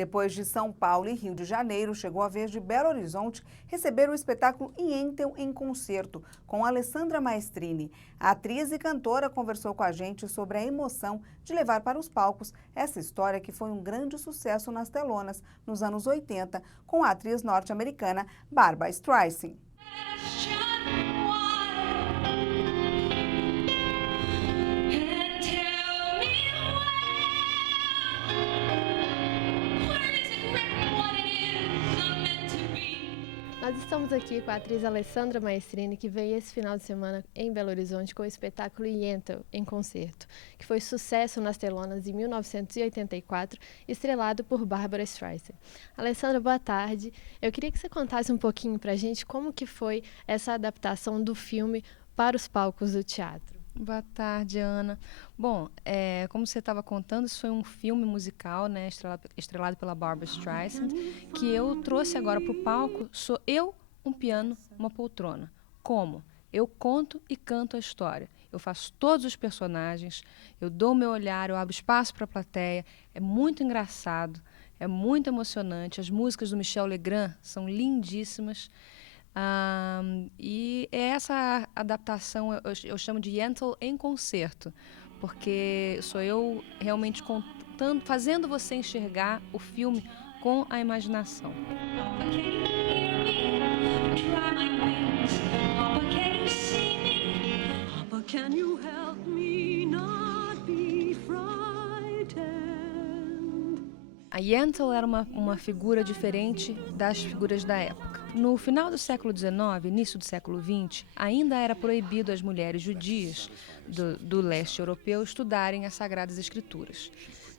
Depois de São Paulo e Rio de Janeiro, chegou a vez de Belo Horizonte receber o espetáculo Yentl em concerto, com Alessandra Maestrini. A atriz e cantora conversou com a gente sobre a emoção de levar para os palcos essa história que foi um grande sucesso nas telonas nos anos 80, com a atriz norte-americana Barbra Streisand. Nós estamos aqui com a atriz Alessandra Maestrini, que veio esse final de semana em Belo Horizonte com o espetáculo Yentl em concerto, que foi sucesso nas telonas em 1984, estrelado por Barbra Streisand. Alessandra, boa tarde. Eu queria que você contasse um pouquinho pra gente como que foi essa adaptação do filme para os palcos do teatro. Boa tarde, Ana. Bom, como você estava contando, isso foi um filme musical, né, estrelado pela Barbra Streisand, que eu trouxe agora para o palco. Sou eu, um piano, uma poltrona. Como? Eu conto e canto a história. Eu faço todos os personagens, eu dou o meu olhar, eu abro espaço para a plateia. É muito engraçado, é muito emocionante. As músicas do Michel Legrand são lindíssimas. E essa adaptação eu chamo de Yentl em concerto, porque sou eu realmente contando, fazendo você enxergar o filme com a imaginação. A Yentl era uma figura diferente das figuras da época. No final do século XIX, início do século XX, ainda era proibido às mulheres judias do leste europeu estudarem as Sagradas Escrituras.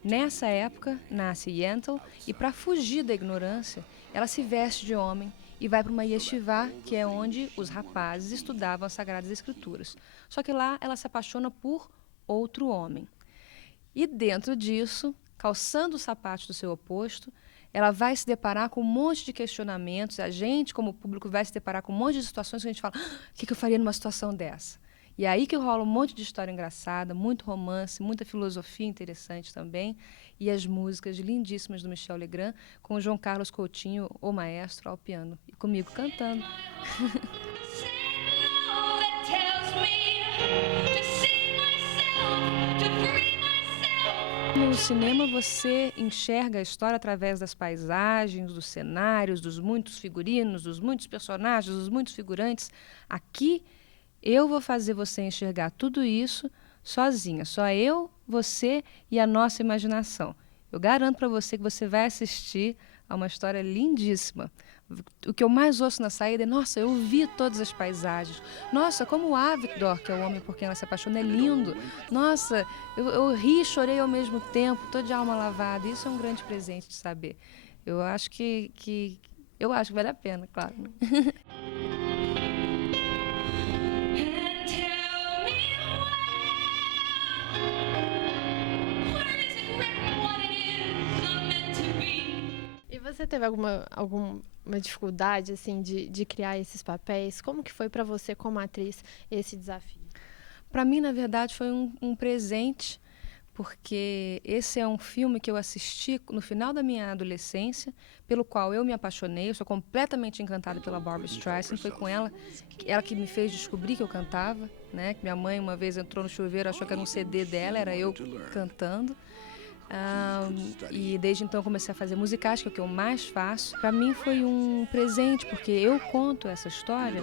Nessa época, nasce Yentl e, para fugir da ignorância, ela se veste de homem e vai para uma yeshivá, que é onde os rapazes estudavam as Sagradas Escrituras. Só que lá ela se apaixona por outro homem. E dentro disso, calçando os sapatos do seu oposto, ela vai se deparar com um monte de questionamentos. A gente, como público, vai se deparar com um monte de situações que a gente fala: o que eu faria numa situação dessa? E é aí que rola um monte de história engraçada, muito romance, muita filosofia interessante também, e as músicas lindíssimas do Michel Legrand, com o João Carlos Coutinho, o maestro, ao piano, e comigo cantando. No cinema você enxerga a história através das paisagens, dos cenários, dos muitos figurinos, dos muitos personagens, dos muitos figurantes. Aqui eu vou fazer você enxergar tudo isso sozinha, só eu, você e a nossa imaginação. Eu garanto para você que você vai assistir a uma história lindíssima. O que eu mais ouço na saída é: nossa, eu vi todas as paisagens. Nossa, como o Avigdor, que é o homem por quem ela se apaixona, é lindo. Nossa, eu ri e chorei ao mesmo tempo, tô de alma lavada. Isso é um grande presente de saber. Eu acho que vale a pena, claro. E você teve alguma dificuldade assim de criar esses papéis? Como que foi para você, como atriz, esse desafio? Para mim, na verdade, foi um presente, porque esse é um filme que eu assisti no final da minha adolescência, pelo qual eu me apaixonei. Eu sou completamente encantada pela Barbra Streisand. Foi com ela que me fez descobrir que eu cantava, né? Minha mãe uma vez entrou no chuveiro, achou que era um CD dela, era eu cantando. E desde então eu comecei a fazer musicais, que é o que eu mais faço. Para mim foi um presente, porque eu conto essa história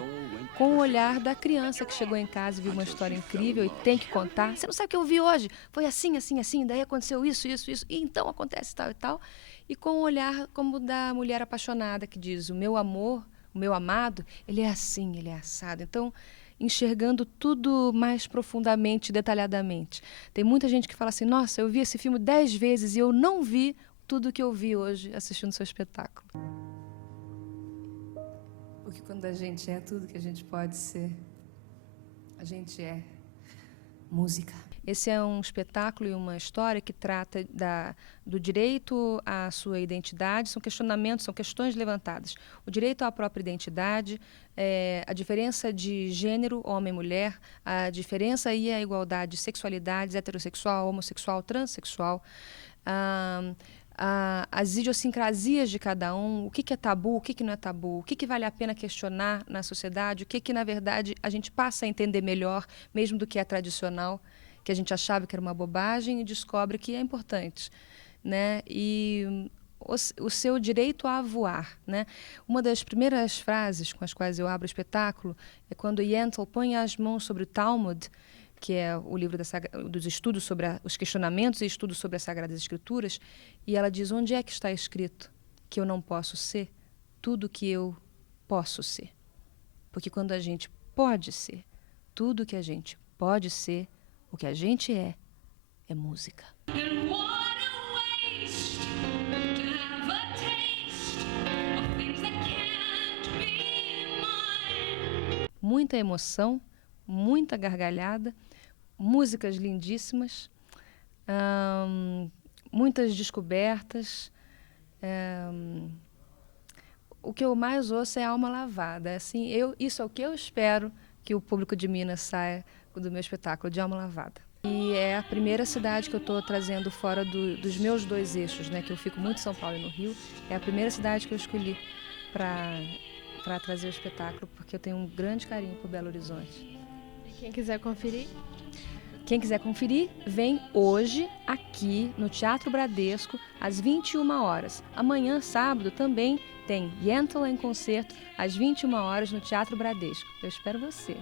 com o olhar da criança que chegou em casa e viu uma história incrível e tem que contar. Você não sabe o que eu vi hoje? Foi assim, assim, assim, daí aconteceu isso, isso, isso, e então acontece tal e tal. E com o olhar como da mulher apaixonada que diz: o meu amor, o meu amado, ele é assim, ele é assado. Então, enxergando tudo mais profundamente, detalhadamente. Tem muita gente que fala assim: nossa, eu vi esse filme 10 vezes e eu não vi tudo que eu vi hoje assistindo seu espetáculo. Porque quando a gente é tudo que a gente pode ser, a gente é música. Esse é um espetáculo e uma história que trata do direito à sua identidade. São questionamentos, são questões levantadas. O direito à própria identidade, a diferença de gênero, homem e mulher, a diferença e a igualdade de sexualidades, heterossexual, homossexual, transexual, as idiosincrasias de cada um, o que é tabu, o que não é tabu, o que vale a pena questionar na sociedade, o que na verdade, a gente passa a entender melhor, mesmo do que é tradicional, que a gente achava que era uma bobagem e descobre que é importante, né? E o seu direito a voar, né? Uma das primeiras frases com as quais eu abro o espetáculo é quando Yentl põe as mãos sobre o Talmud, que é o livro dos estudos sobre os questionamentos e estudos sobre as Sagradas Escrituras, e ela diz: onde é que está escrito que eu não posso ser tudo que eu posso ser? Porque quando a gente pode ser tudo que a gente pode ser, o que a gente é música. Muita emoção, muita gargalhada, músicas lindíssimas, muitas descobertas. O que eu mais ouço é alma lavada. Assim, isso é o que eu espero que o público de Minas saia do meu espetáculo, de alma lavada. E é a primeira cidade que eu estou trazendo fora dos meus dois eixos, né? Que eu fico muito em São Paulo e no Rio. É a primeira cidade que eu escolhi para trazer o espetáculo, porque eu tenho um grande carinho por Belo Horizonte. E quem quiser conferir? Quem quiser conferir, vem hoje aqui no Teatro Bradesco, às 21 horas. Amanhã, sábado, também tem Yentl em concerto, às 21 horas, no Teatro Bradesco. Eu espero você.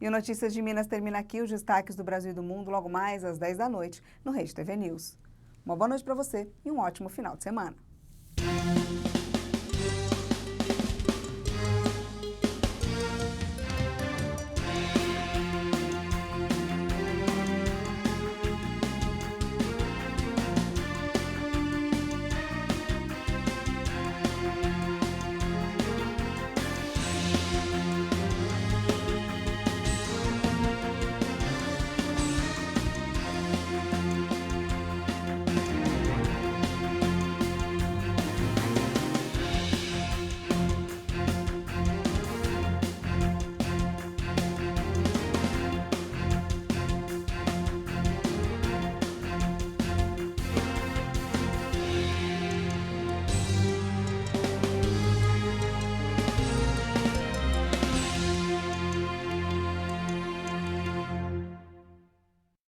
E o Notícias de Minas termina aqui. Os destaques do Brasil e do mundo logo mais às 10 da noite no Rede TV News. Uma boa noite para você e um ótimo final de semana.